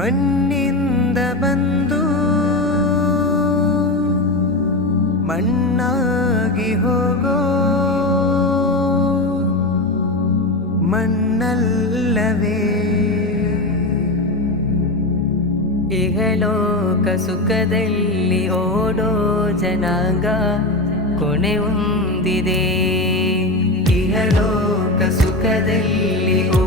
ಮಣ್ಣಿಂದ ಬಂದು ಮಣ್ಣಾಗಿ ಹೋಗೋ ಮಣ್ಣಲ್ಲವೇ? ಇಹಲೋಕ ಸುಖದಲ್ಲಿ ಓಡೋ ಜನಾಂಗ ಕೊನೆ ಹೊಂದಿದೆ. ಇಹಲೋಕ ಸುಖದಲ್ಲಿ ಓ